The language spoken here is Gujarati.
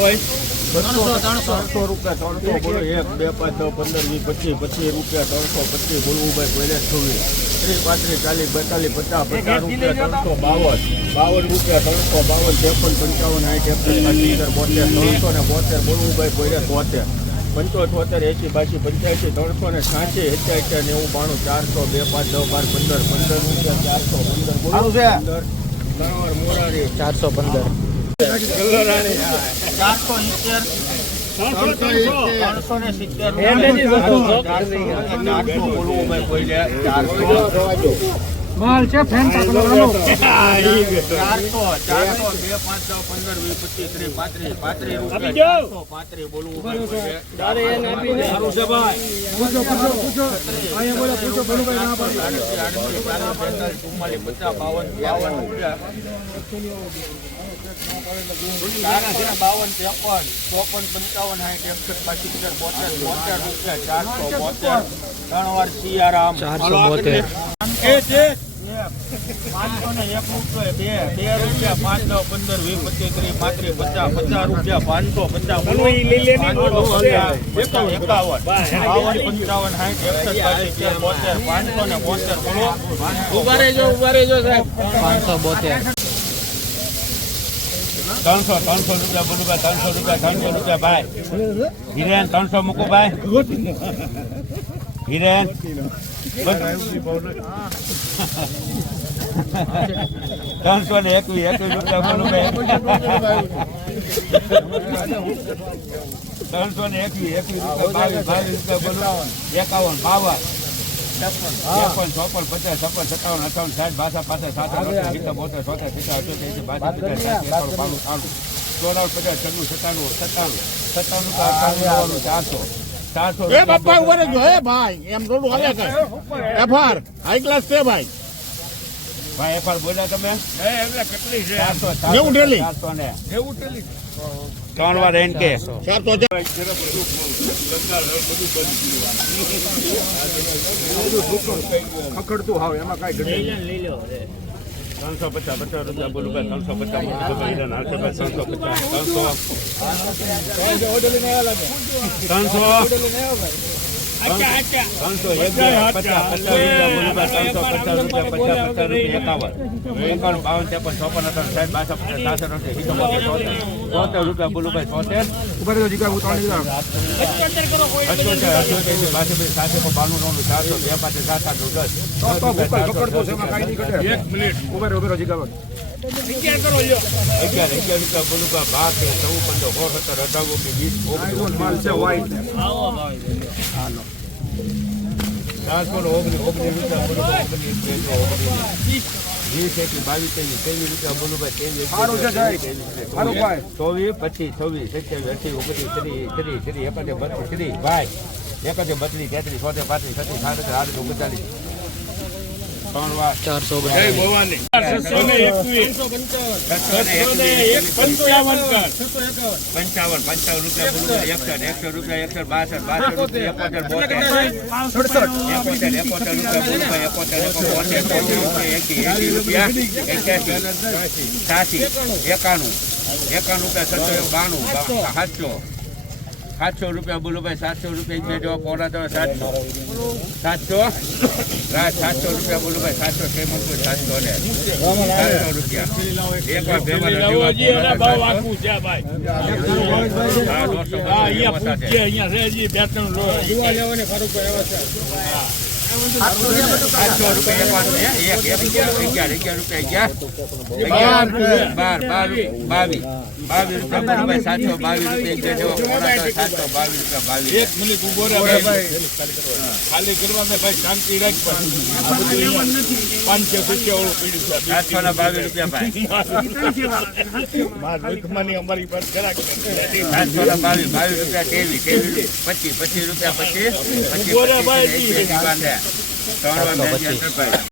હોય. ત્રણસો રૂપિયા ત્રણસો બોલો એક. બે પાંચ દસ પંદર વીસ પચીસ પચીસ રૂપિયા ત્રણસો પચીસ બોલવું ભાઈ છવ્વીસ ત્રીસ પાંત્રીસ ચાલીસ બેતાલીસ પચાસ પચાસ રૂપિયા ત્રણસો બાવન. બાવન રૂપિયા ત્રણસો બાવન ત્રેપન પંચાવન એકસઠ સિત્તેર બોતેર ત્રણસો ને બોતેર બોલવું ભાઈ પહેલે તોતેર પંચોતેર એસી બાસી પંચ્યાસી ત્રણસો ને છ્યાસી એક્યાસી નેવું બાણું ચારસો બે પાંચ દસ બાર પંદર પંદર રૂપિયા ચારસો પંદર બોલો. પંદર મોરારી. ચારસો પંદર. ચારસો સિત્તેર ત્રણસો ને સિત્તેર ચારસો. બોલવું ભાઈ કોઈ ચારસો. માલ છે ફેન ચારસો ચારસો બે પાંચ દસ પંદર વીસ પચીસ ત્રીસ પાંત્રીસ પાંત્રીસ રૂપિયા ચારસો પાંત્રીસ બોલવું ભાઈ કોઈ લે. સારું છે ભાઈ આડત્રીસ, આડત્રીસ, ચાલીસ, બેતાલીસ, ચુમ્માલીસ, પૂછો બાવન, બાવન રૂપિયા. સારા છે, બાવન, ત્રેપન, ચોપન, પંચાવન, સાઠ, એકસઠ, બાસી, સિત્તેર, બોતેર, બોતેર રૂપિયા, ચારસો બોતેર. ત્રણ વાર સિયારામ. ચારસો બોતેર. પાંચસો એક બે, બે રૂપિયા, પાંચ, પંદર, વીસ, પચીસ, ત્રીસ, પાંત્રીસ, પચાસ, રૂપિયા, પાંચસો, પચાસ, એકાવન, બાવન, પંચાવન, સાઠ, એકસઠ, બોતેર, પાંચસો ને બોતેર, બોલો. પાંચસો ત્રણસો ત્રણસો રૂપિયા બોલુભાઈ ત્રણસો રૂપિયા ત્રણસો રૂપિયા ભાઈ હિરેન ત્રણસો મૂકો ભાઈ હિરેન. ત્રણસો ને એકવીસ એકવીસ રૂપિયા ત્રણસો ને એકવીસ એકવીસ રૂપિયા બાવીસ બાવીસ રૂપિયા એકાવન બાવન. ત્રેપન ચોપન પચાસ છપ્પન સત્તાવન અઠાવન સાઠ ભાષા પાસે સાત સિત્તેર બોતેર સોતેર સિત્તેર અઠ્યોતેર બાસઠ પચાસ ચોરાણું પચાસ છન્નું સત્તાણું સત્તાણું સત્તાણું ચારસો. ચારસો એ બાપા ઊભા રહેજો હે ભાઈ એમ થોડું હાલે છે એફઆર હાઈ ક્લાસ છે ભાઈ ભાઈ એફઆર બોલ્યા તમે ચારસો નેવું ઠેલી. ચારસો ને ત્રણ વાર એન કે ચારસો પચાસ પચાસ રૂપિયા બોલું ભાઈ ત્રણસો પચાસ બોલું ભાઈ ત્રણસો પચાસ ત્રણસો પચાસ ત્રણસો. ત્રણસો. ત્રણસો એક પચાસ પચાસ રૂપિયા પચાસ રૂપિયા રૂપિયા એકાવન. એકાવન બાવન ત્રેપન ચોપન અઠાવન સાઠ બાસઠ પચાસ ચોતેર રૂપિયા બોલું ભાઈ ચોતેર સાતસો બાણું નવનું ચારસો બે પાંચ સાત આઠ દસ. અગિયાર અગિયાર રૂપિયા બોલું ભાઈ બાર ચૌદ પંદર સોળ સત્તર અઢાર ઓગણીસ વીસ ઓગણીસ રૂપિયા ઓગણીસ ઓગણીસ. વીસ એકવીસ બાવીસ ત્રેવીસ ત્રેવીસ રૂપિયા. ચોવીસ પચીસ છવ્વીસ સત્યાવીસ ઓગણીસ ત્રીસ ત્રીસ ત્રીસ એકાદે બત્રીસ ત્રીસ. ભાઈ એકાદે બત્રીસ તેત્રીસ છોતેર પાંત્રીસ છત્રીસ સાડત્રીસ આઠ ઓગણચાલીસ. ત્રણ વાર. ચારસો પંચાવન પંચાવન રૂપિયા બોલું એકસઠ એકસઠ રૂપિયા એકસઠ બાસઠ બાસઠ રૂપિયા એકોતેર બોતેર. એકોતેર રૂપિયા બોલું એકોતેર એકોતેર રૂપિયા એકી એકી રૂપિયા એક્યાસી સાસી એકાણું. એકાણું રૂપિયા સત્તર બાણું સાચો સાતસો. સાતસો રૂપિયા બોલો ભાઈ સાતસો રૂપિયા બે જો પોણા તો સાતસો. સાતસો? રાત સાતસો રૂપિયા બોલો ભાઈ સાતસો સેમન સાતસો ને. સાતસો રૂપિયા. એક વાર ભેગા હા, દોઢસો સાતસો રૂપિયા એક વાર એક એક અગિયાર અગિયાર અગિયાર રૂપિયા અગિયાર અગિયાર બાર બાર રૂપિયા બાવીસ બાવીસ રૂપિયા બોલો ભાઈ સાતસો બાવીસ રૂપિયા એક બે જો પોણા તો સાતસો બાવીસ રૂપિયા બાવીસ એક મિનિટ ઊભો રહે ભાઈ ખાલી કરવા મેં ભાઈ શાંતિ રાખ પાંચસો રૂપિયા ઓળું પીડ્યું છે સાતસો ના બાવીસ રૂપિયા ભાઈ માર ભીખમાની અમારી પાસે ખરા સાતસો ના બાવીસ બાવીસ રૂપિયા કેવી કેવી પચીસ પચીસ રૂપિયા પચીસ પચીસ ઊભો રહે ભાઈ. પચીસ એંસી, એંસી બાંધે. ત્રણ બેસી પચીસ.